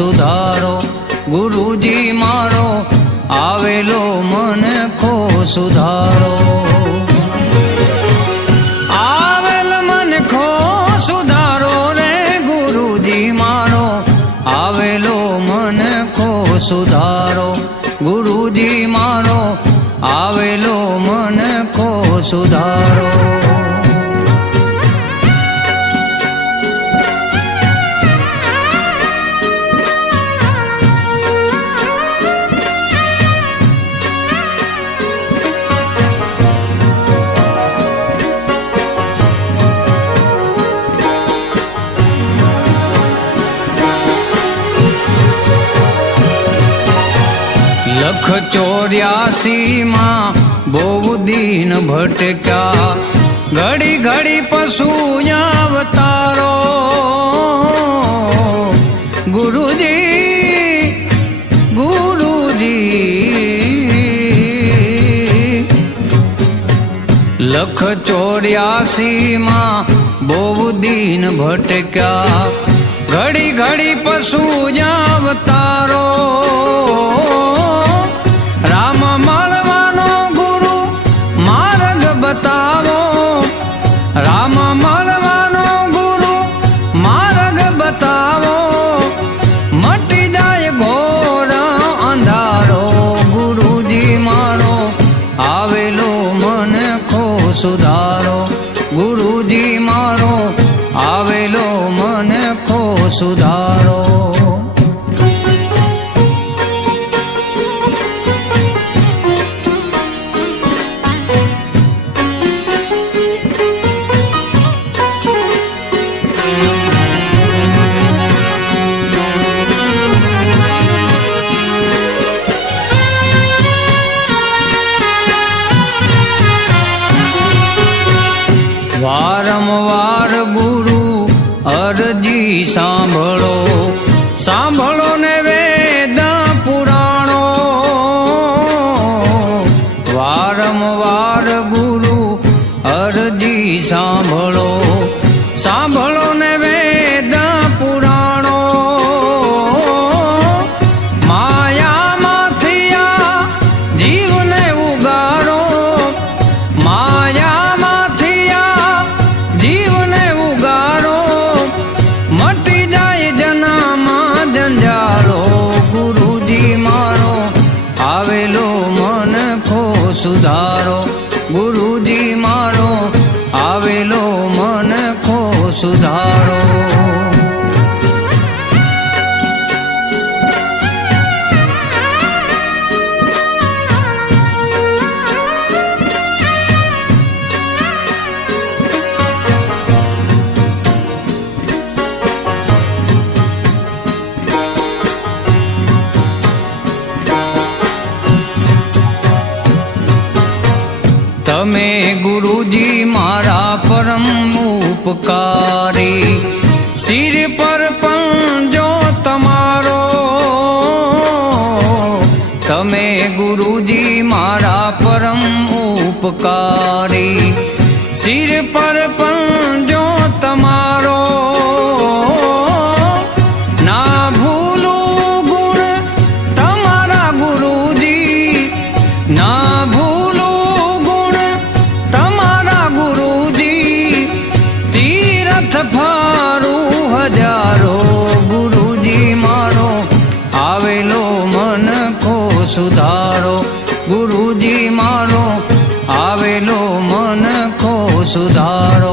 સુધારો, ગુરુજી મારો આવેલો મન ખો સુધારો. આવેલ મન ખો સુધારો રે ગુરુજી મારો આવેલો મન ખો સુધારો, ગુરુજી મારો આવેલો મન ખો સુધારો. લખ 84 માં બહુ દિન ભટક્યા, ઘડી ઘડી પશુ અવતારો. ગુરુજી ગુરુજી લખ 84 માં બહુ દિન ભટક્યા, ઘડી ઘડી પશુ અવતારો. રામ મળવાનો ગુરુ માર્ગ બતાવો, રામ મળવાનો ગુરુ માર્ગ બતાવો, મટી જાય ઘોર અંધારો. ગુરુજી મારો આવેલો મન ખો સુધારો, ગુરુજી મારો આવેલો મન ખો સુધારો. વારંવાર ગુરુ અરજી સાંભળો, સાંભળો ને વેદ પુરાણો. વારંવાર ગુરુ અરજી સાંભળો, સાંભળો ને વેદ પુરાણો. માયામાંથી આ જીવને ઉગાડો, માયામાંથી આ જીવને ઉગાડો, મટી જાય જનામાં જંજાળો. ગુરુજી મારો આવેલો મન ખો સુધારો, ગુરુજી મારો આવેલો મન ખો સુધારો. તમે ગુરુજી મારા પરમ ઉપકારી, સિર પર પંજો તમારો. તમે ગુરુજી મારા પરમ ઉપકારી, સિર પર પંજો તમારો. ના ભૂલું ગુણ તમારા ગુરુજી, ના ભૂલું ગુણ તમારા ગુરુજી, તીરથ ફારું હજારો. ગુરુજી મારો આવેલો મન ખો સુધારો, ગુરુજી મારો આવેલો મન ખો સુધારો.